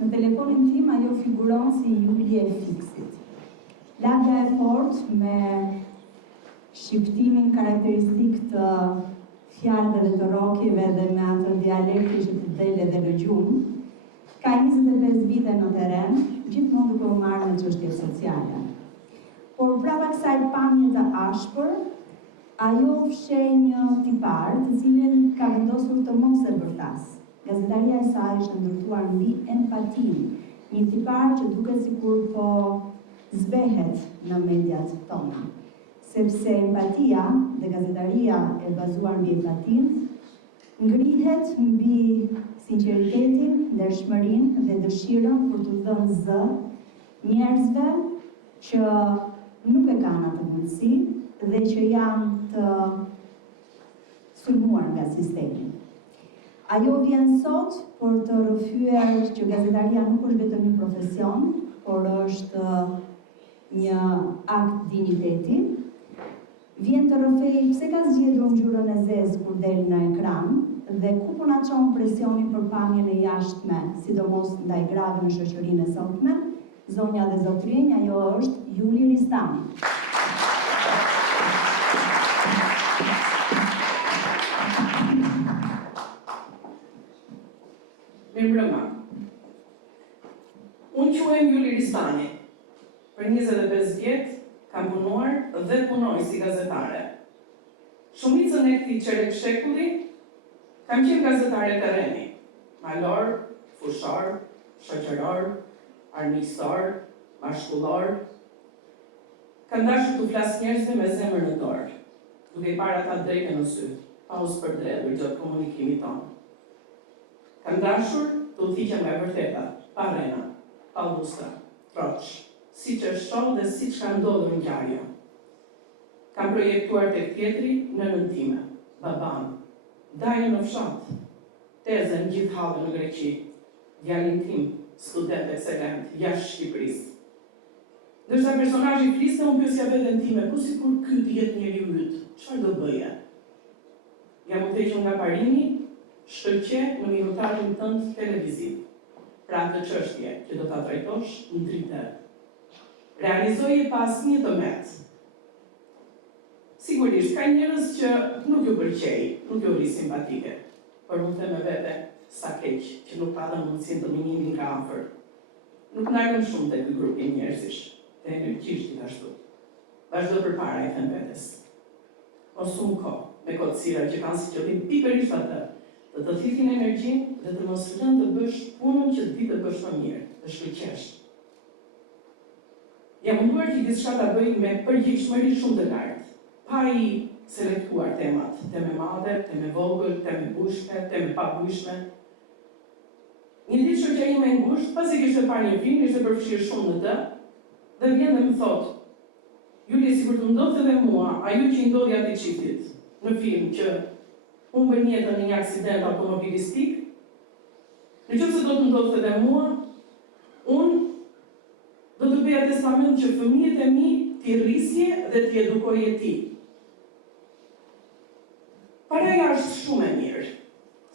në telefonin tim ajo figuron si Julie e Fiksit. Labja e fortë me shqiptimin karakteristik të fjalëve dhe të rrokjeve dhe me atë dialekti që të del edhe në gjumë, ka 25 vite në teren, gjithmonë duke u marrë në çështje sociale. Por brapa kësaj pamje të ashpër, ajo fsheh një tipar të cilin ka vendosur të mos e bërtas. Gazetaria e saj është ndërtuar mbi empatinë, një tipar që duket sikur po zbehet në mediat tona. Sepse empatia dhe gazetaria e bazuar mbi empatinë ngrihet mbi sinqeritetin, ndershmërinë dhe dëshirën për të dhënë zë njerëzve që nuk e kanë atë mundësi dhe që janë të sulmuar nga sistemi. Ajo vjen sot për të rrëfyer që gazetaria nuk është vetëm një profesion, por është një akt digniteti. Vjen të rrëfej pse ka zgjedhur ngjyrën e zezë kur del në ekran dhe ku po na çon presioni për pamjen e jashtme, sidomos ndaj grave në shoqërinë e sotme. Zonja dhe zotrinj, ajo është Juli Ristami. Mirëmbrëma. Unë quhem Juli Ristami. Për 25 vjet kam punuar dhe punoj si gazetare. Shumicën e këtij çerek shekulli kam qenë gazetare terreni, malor, fushar, shoqëror, armiqësor, mashkullor. Kam dashur të flas njerëzve me zemër në dorë, duke i parë ata drejtë në sy, pa u spërdredhur gjatë komunikimit tonë. Kam dashur të udhëhiqem nga vërteta, pa rrena, pa lustra, troç, siç është shoh dhe siç ka ndodhur ngjarja. Kam projektuar tek tjetri nënën time, baban, dajën në fshat, tezën gjithë hallën në Greqi, djalin tim, student ekselent, jashtë Shqipërisë. Ndërsa personazhi fliste, unë pyesja veten time, po sikur ky të jetë njeriu yt, çfarë do bëje? Jam u thequr nga parimi, shkëlqe në minutazhin tënd televiziv. Pra atë çështje që do ta trajtosh në dritë. Realizoje pas një tëmet. Sigurisht, ka njerëz që nuk ju pëlqej, nuk ju ri simpatike, por unë them me vete sa keq që nuk patëm mundësinë të më njihin nga afër. Nuk ndalem shumë tek ky grup i njerëzish, dhe energjisht gjithashtu. Vazhdo përpara, i them vetes. Osum kohë me kocira që kanë si qëllim pikërisht atë, të të thithin energjinë dhe të mos lënë të bësh punën që di të bësh më mirë, të shkëlqesh. Jam munduar që diçka ta bëj me përgjegjësi shumë të lartë, pa i selektuar temat, teme madhe, teme vogël, teme bushme, teme pa bushme. Një ditë shoqja ime e ngushtë, pasi kishte parë një film, ishte përfshirë shumë në të, dhe vjen dhe më thotë, Juli, sikur të ndodhte edhe mua, ajo që i ndodhi atij çiftit në film që humbën jetën në një aksident automobilistik, nëse do të ndodhte edhe mua, unë do të bëja testament që fëmijët e mi t'i rrisje dhe t'i edukoje ti. Paraja është shumë e mirë,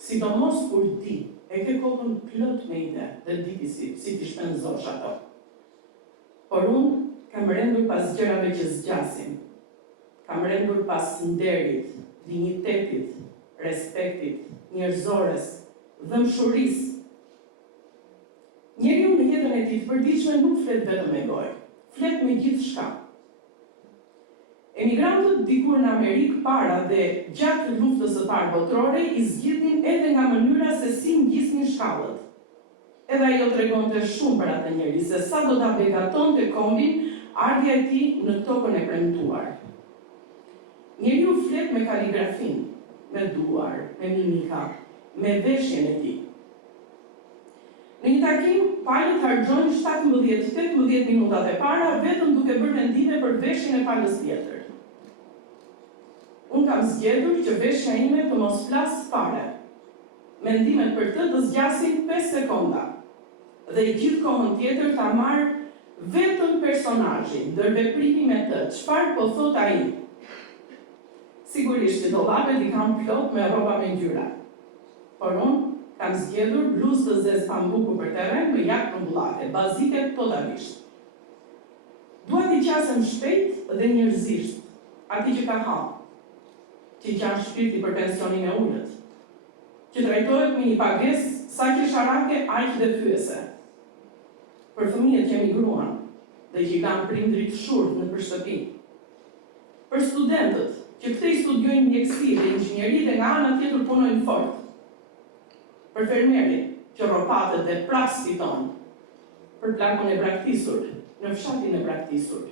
sidomos kur ti e ke kokën plot me ide dhe di ti si ti shpenzosh ato. Por unë kam rendur pas gjërave që zgjasin. Kam rendur pas nderit, dignitetit, respektit, njerëzores, dëmshurisë. Njeriu në jetën e tij të përditshme nuk flet vetëm me gojë, flet me gjithçka. Emigrantët dikur në Amerikë para dhe gjatë luftës së parë botërore i zgjidhnin edhe nga mënyra se si ngjisnin shkallët. Edhe ajo tregonte shumë për atë njeri, se sa do ta begatonte kombin ardhja e tij në tokën e premtuar. Njeriu flet me kaligrafin, me duar, me mimika, me veshjen e tij. Në një takim, palët harxojnë 17-18 minutat e para vetëm duke bërë mendime për veshjen e palës tjetër. Unë kam zgjedhur që veshja ime të mos flas fare. Mendimet për të zgjasin 5 sekonda. Dhe i gjithë kohën tjetër ta marr vetëm personazhin, ndërveprimi me të, çfarë po thot ai. Sigurisht që dollapet i kam plot me rroba me ngjyra. Por unë kam zgjedhur bluzë të zezë pambuku për terren me jakë rrumbullake, bazike totalisht. Dua t'i qasem shpejt dhe njerëzisht, ati që ka hap, që qanë shpirti për pensionin e ullët, që trajtohet me një pagesë sa kisharake, aq dhe fyese. Për fëmijët që emigruan dhe që i kanë prindrit shurt në përshtëpi. Për studentët që kthej studiojnë mjeksi dhe inxhinieri dhe nga ana tjetër punojnë fort. Për fermerin që rropatet dhe prap fiton. Për plakun e braktisur, në fshatin e braktisur.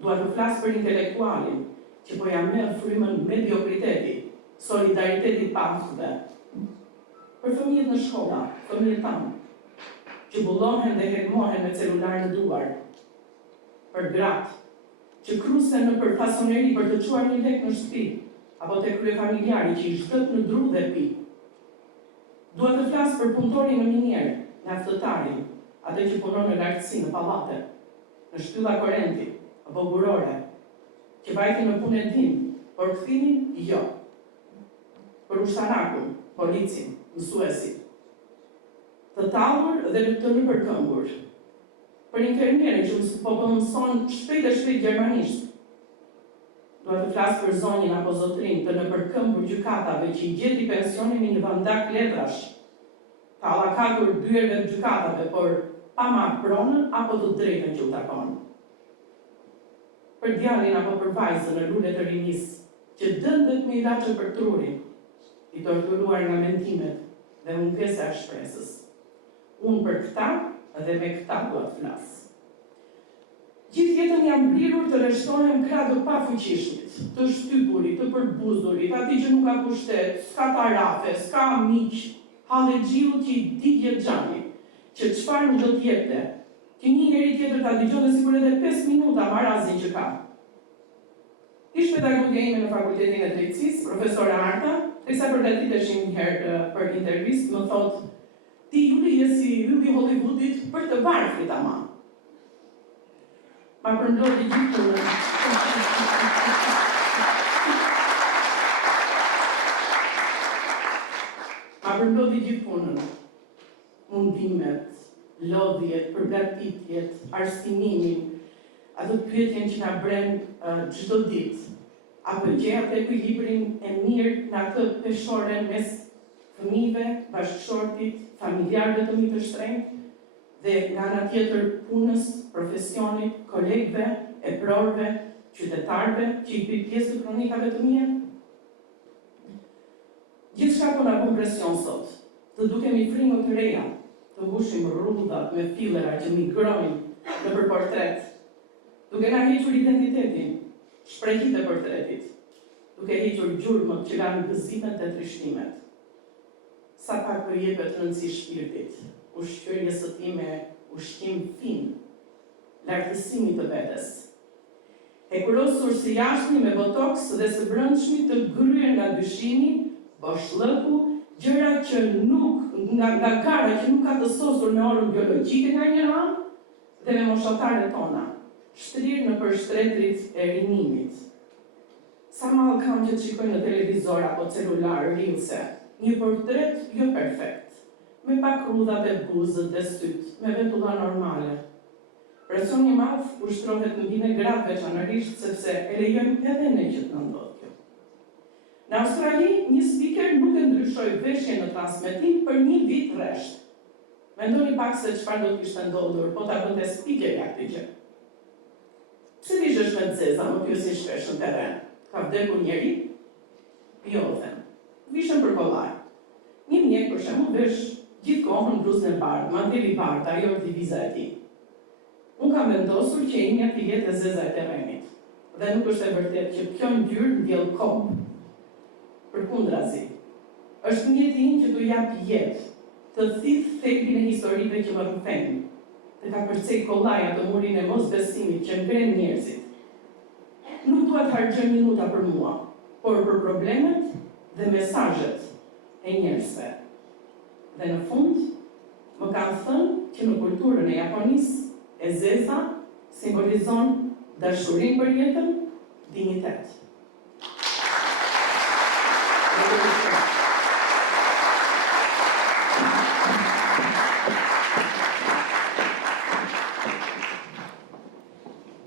Dua të flas për intelektualin që po ja merr frymën mediokriteti, solidariteti paftë. Për fëmijët në shkolla, fëmijët tanë, që bullohen dhe helmohen me celular në duar. Për gratë, që krusen në përfasoneri për të quar një lek në shtëpi, apo të kryefamiljari që i shtët në dru dhe pi. Dua të flasë për punëtorin në minjerë, naftëtarin, atë që punon në lartësi në pallate, në shtylla korrenti, apo burore, që vajti në punë e dim, por kthimin, jo. Për ushtarakun, policin, mësuesit, të tallur dhe të nëpërkëmbur. Për infermierin që po mëson shpejt e shpejt gjermanisht. Dua të flas për zonjën apo zotrin të nëpërkëmbur gjykatave që i gjeti pensionin me një vandak letrash. Ka allakatur dyerve të gjykatave, por pa marrë pronën apo të drejtën që u takon. Për djalin apo për vajzën në lule të rinis, që dëndet me ilaçe për trurin, i torturuar nga mendimet dhe mungesa e shpresës. Unë për këta dhe me këta dua të flas. Gjithë jetën jam mbrirur të rreshtohem krah të pafuqishmit, të shtypurit, të përbuzurit, atij që nuk ka pushtet, s'ka parafe, s'ka miq, hallexhiu që i digje xhami, që çfarë nuk do të jepte, që një njeri tjetër ta dëgjonte sikur edhe 5 minuta marazin që ka. Ish pedagogja ime në fakultetin e drejtësisë, profesora Arta, sa përgatiteshim një herë për intervistë, më thotë, ti Juli je si ylli i Hollywoodit për të varfrit ama. Ma përndodhi gjithë punën. Ma përndodhi gjithë punën. Mundimet, lodhjet, përgatitjet, arsimimin, ato pyetjen që na bren çdo ditë. Apo gjej atë ekuilibrin e mirë në atë peshoren mes fëmijëve, bashkëshortit, familjarëve të mi të shtrenjtë, dhe nga ana tjetër punës, profesionit, kolegëve, e prorëve, qytetarëve, që i bëjnë pjesë të kronikave të mia. Gjithçka po na bën presion sot, të dukemi fringo të reja, të mbushim rrudhat me fillera që migrojnë nëpër portret, duke na hequr identitetin, shprehjet e portretit, duke hequr gjurmët që kanë gëzimet dhe trishtimet. Sa pak për jepet rëndësi shpirtit, ushqyerjes së tij me ushqim fin, lartësimit të vetes. E kurosur si jashtëmi me botoks dhe së brendshmi të gryer nga dyshimi, boshllëku, gjëra që nuk, nga gara që nuk ka të sosur me orën biologjike nga një anë, dhe me moshatarët tona, shtrirë në përshtretrit e rinimit. Sa mall kam që të shikoj në televizor apo celular, rilse, një portret jo perfekt, me pak rrudhat e buzët dhe syt, me vetulla normale. Presioni i madh ushtrohet mbi ne gratë veçanërisht sepse e lejojmë edhe ne që të ndodhë kjo. Në Australi, një speaker nuk e ndryshoi veshjen në transmetim për një vit rresht. Mendoni pak se çfarë do të kishte ndodhur po ta bënte speakerja këtë gjë. Pse vishesh me zeza, më pyesin shpesh në terren. Ka vdekur njeri? Jo, them. Vishem për kollaj. Një mjek për shembull vesh gjithkohën bluzën e bardhë, manteli i bardhë, ajo është diviza e tij. Unë kam vendosur që imja të jetë e zeza e terrenit. Dhe nuk është e vërtet që kjo ngjyrë ndjell kohë. Përkundrazi, është mjeti im që t'u jap jetë, të thith thelbin e historive që më rrëfejnë, dhe ka përcej kollaj atë murin e mosbesimit që ngren njerëzit. Nuk dua të harxoj minuta për mua, por për problemet dhe mesazhet e njerëzve. Dhe në fund, më kanë thënë që në kulturën e Japonisë, e zeza simbolizon dashurinë për jetën, dinjitet.